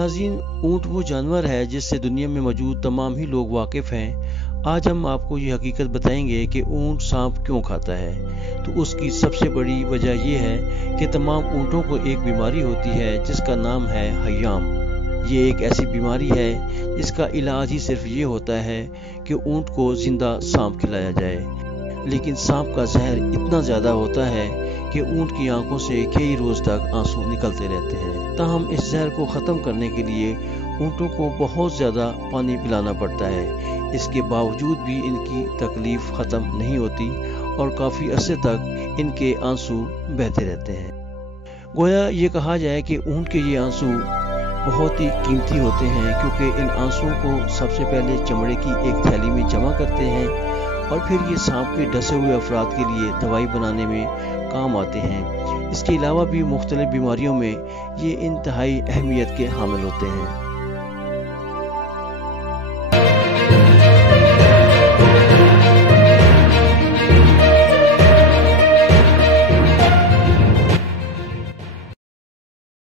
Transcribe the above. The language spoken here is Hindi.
नाज़रीन, ऊँट वो जानवर है जिससे दुनिया में मौजूद तमाम ही लोग वाकिफ़ हैं। आज हम आपको ये हकीकत बताएंगे कि ऊँट सांप क्यों खाता है। तो उसकी सबसे बड़ी वजह यह है कि तमाम ऊँटों को एक बीमारी होती है जिसका नाम है हय्याम। ये एक ऐसी बीमारी है जिसका इलाज ही सिर्फ ये होता है कि ऊँट को जिंदा सांप खिलाया जाए। लेकिन सांप का जहर इतना ज़्यादा होता है कि ऊँट की आंखों से कई रोज़ तक आंसू निकलते रहते हैं। ताहम इस जहर को ख़त्म करने के लिए ऊँटों को बहुत ज़्यादा पानी पिलाना पड़ता है। इसके बावजूद भी इनकी तकलीफ़ ख़त्म नहीं होती और काफ़ी अरसे तक इनके आंसू बहते रहते हैं। गोया ये कहा जाए कि ऊँट के ये आंसू बहुत ही कीमती होते हैं, क्योंकि इन आंसुओं को सबसे पहले चमड़े की एक थैली में जमा करते हैं और फिर ये सांप के डसे हुए अफराद के लिए दवाई बनाने में काम आते हैं। इसके अलावा भी मुख्तलिफ बीमारियों में ये इंतहाई अहमियत के हामिल होते हैं।